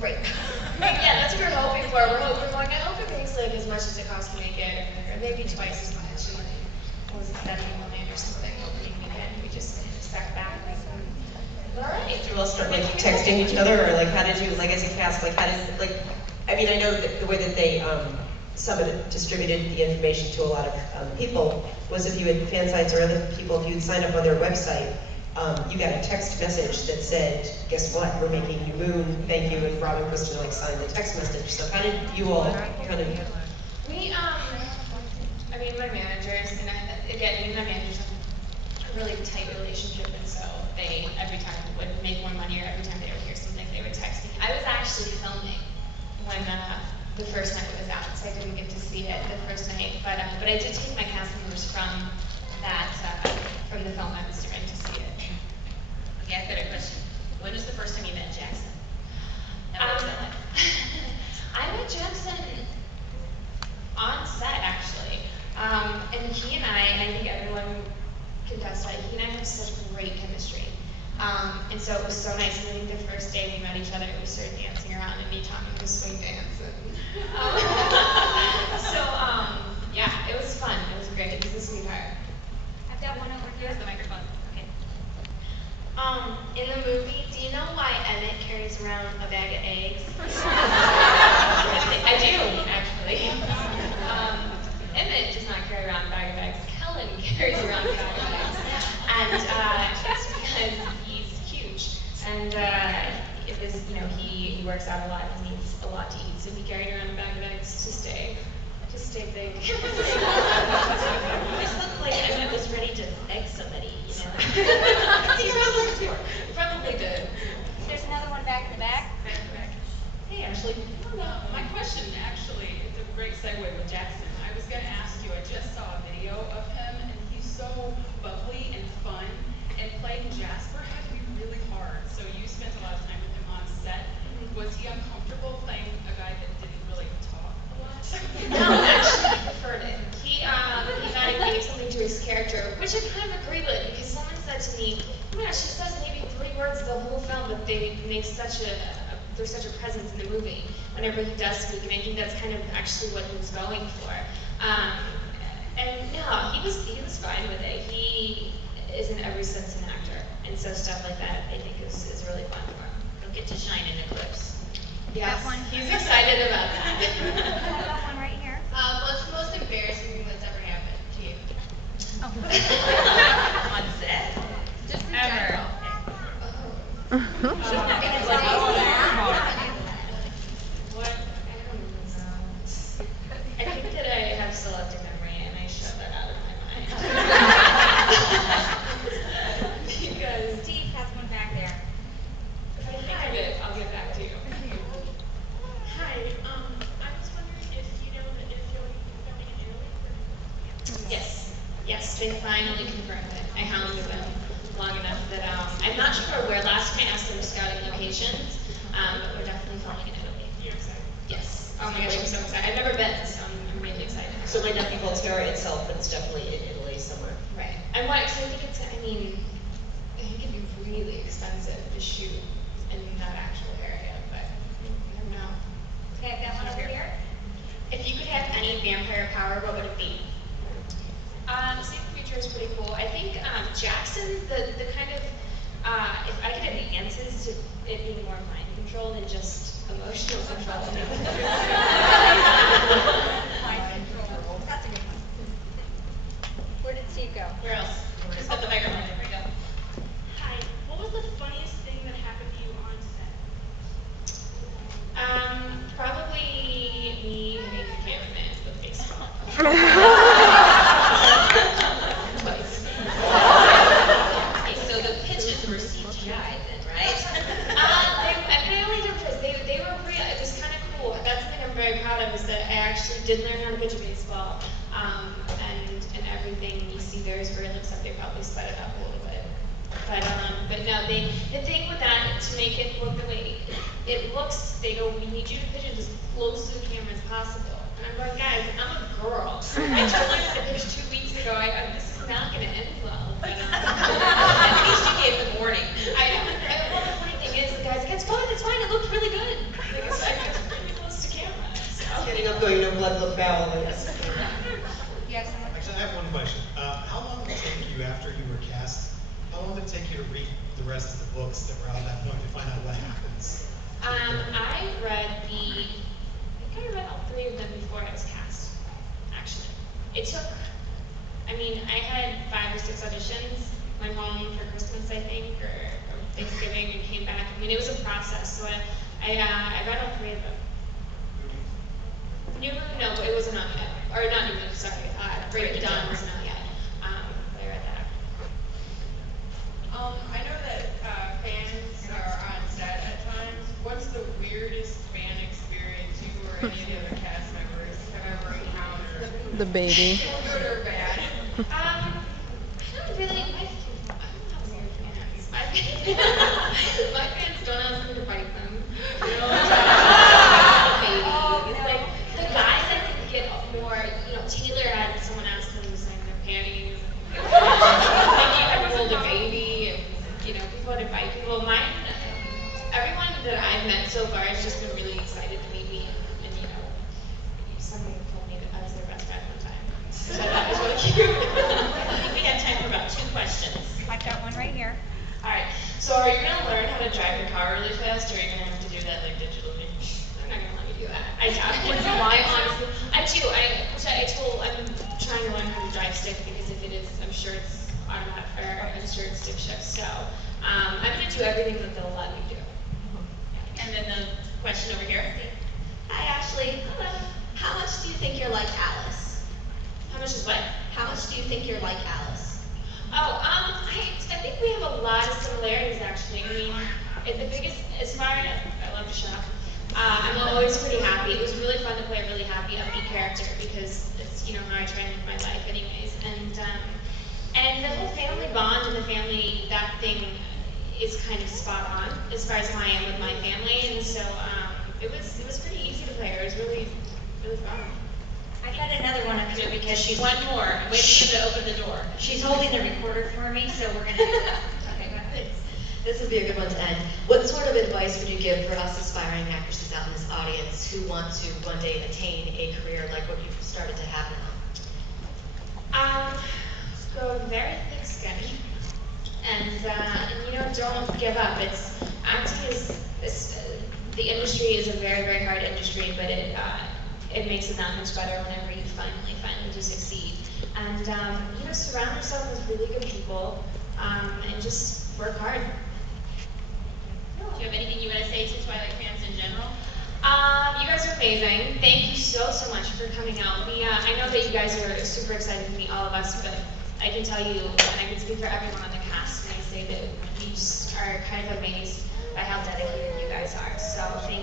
Right. Yeah, that's what we're hoping for. We're going, I hope it makes like as much as it costs to make it, or maybe twice as much. And what was it, 70 million or something opening weekend? We just stuck back. All right. Did you all start like texting each other, or like how did you, like as a cast, like how did, like, I mean, I know that the way that they Summit distributed the information to a lot of people was if you had fan sites or other people, if you'd sign up on their website, you got a text message that said, guess what, we're making you Moon, thank you, and Rob and Kristen like signed the text message. So how did you all kind of... We, I mean, my managers, and again, me and my managers have a really tight relationship, and so they, every time would make more money, or every time they would hear something, they would text me. I was actually filming when the first night was out, so I didn't get to see it the first night, but I did take my cast members from that, from the film I was doing to see it. Okay, I've got a question. When was the first time you met Jackson? I met Jackson on set, actually. And he and I think everyone can testify, he and I have such great chemistry. And so it was so nice. And I think the first day we met each other, we started dancing around, and he taught me to swing dance. Yeah, it was fun. It was great. He's a sweetheart. I've got one over here. Here's the microphone. Okay. In the movie, do you know why Emmett carries around a bag of eggs? I do, actually. Emmett does not carry around a bag of eggs. Kellen carries around a bag of eggs. And it's because he's huge. And it was, you know, he works out a lot and needs a lot to eat. So he carried around a bag of eggs to stay big. This looked like Emmett was ready to egg somebody, you know. Probably did. There's another one back in the back. Hey, Ashley. My question actually is a great segue with Jackson. I was going to ask you, I just saw a video of him, and he's so bubbly and fun, and playing Jasper had to be really hard. So you spent a lot of time with him on set. Was he uncomfortable playing a guy that didn't really talk a lot? No, actually, I preferred it. He kind of gave something to his character, which I kind of agree with, because someone said to me, oh my gosh, she says maybe 3 words the whole film, but they make there's such a presence in the movie whenever he does speak, and I think that's kind of actually what he was going for. And no, he was fine with it. He is in every sense an actor, and so stuff like that I think is really fun for him. He'll get to shine in Eclipse. Yes, he's excited about that. I've got one right here. What's the most embarrassing thing that's ever happened to you? On set? Just in Ever. general. What? I don't know. I think that I have selective memory, and I shut that out of my mind. Because Steve has one back there. if I think of it, I'll get back to you. Hi, I was wondering if you know that if you'll be filming in Italy. Yes, they finally confirmed it. I hounded them long enough that I'm not sure where. Last time I asked them scouting locations, but we're definitely filming in Italy. You're excited? Yes. Oh my gosh, I'm so excited. I've never been, so I'm really excited. So it might not be Volterra itself, but it's definitely in Italy somewhere. Right. And what? Cause I think it'd be really expensive to shoot in that actual area, but I don't know. Okay, I've got one over here. If you could have any vampire power, what would it be? Seeing the future is pretty cool. I think Jackson, the kind of, if I could enhance to it being more mind control than just emotional control. Mind control. That's a good one. Where did Steve go? Where else? Just got the microphone. There we go. Hi, what was the funniest thing that happened to you on set? Probably me hitting the cameraman with baseball. Twice. Okay, so the pitches were CGI then, right? They only did twice. They were real. It was kind of cool. That's something I'm very proud of, is that I actually did learn how to pitch a baseball. And everything you see there is very looks like they probably sped it up a little bit. But no, the thing with that, to make it look the way it looks, they go, we need you to pitch it as close to the camera as possible. And I'm going, guys, I'm a girl. I told you to pitch 2 weeks ago. This is not going to end well. But, At least you gave the warning. well, the funny thing is, the guy's like, it's fine, it looked really good. the bell is. Yes. Actually, I have one question. How long did it take you after you were cast? How long did it take you to read the rest of the books that were out at that point to find out what happens? I think I read all 3 of them before I was cast, actually. It took, I had 5 or 6 auditions, went home for Christmas, I think, or Thanksgiving, and came back. It was a process, so I read all 3 of them. New Moon, no, it wasn't out yet. Or not New Moon, sorry. Break It Dawn wasn't out yet. But I read that. I know that fans are on set at times. What's the weirdest fan experience you or any of the other cast members have ever encountered? The baby. Good or bad? I don't really, I don't have weird fans. My fans don't ask me to fight them. You know, babies. Like, the guys I think get more, Taylor had someone ask them to sign their panties. And, I hold a baby, and, people had to fight people. Mine, everyone that I've met so far has just been really excited to meet me, and somebody told me that I was their best friend one time. So that was really cute. I think we have time for about 2 questions. I've got one right here. Alright, so are you gonna learn how to drive your car really fast, or are you gonna have to do that like digitally? I'm not gonna let you do that. I doubt it. Honestly, I do. I'm trying to learn how to drive stick because if it is, I'm sure it's automatic, or I'm sure it's stick shift. So I'm gonna do everything that they'll let me do. And then the question over here. Hi, Ashley. Hello. How much do you think you're like Alice? How much is what? How much do you think you're like Alice? I think we have a lot of similarities actually. The biggest, as far as, I love to shop. I'm always pretty happy. It was really fun to play a really happy, upbeat character because it's, how I try and live my life anyways. And the whole family bond and the family, that thing is kind of spot on as far as how I am with my family. And so it was pretty easy to play her. It was really, really fun. I got another one up here because she's One more. I'm waiting for you to open the door. she's holding the recorder for me, so we're gonna do that. Okay, go ahead. This would be a good one to end. What sort of advice would you give for us aspiring actresses out in this audience who want to one day attain a career like what you've started to have now? Go very thick skin, and don't give up. The industry is a very, very hard industry, but it makes it that much better whenever you finally do succeed. And surround yourself with really good people, and just work hard. Do you have anything you want to say to Twilight fans in general? You guys are amazing. Thank you so much for coming out. I know that you guys are super excited to meet all of us, but I can tell you, and I can speak for everyone on the cast when I say that we just are kind of amazed by how dedicated you guys are. So thank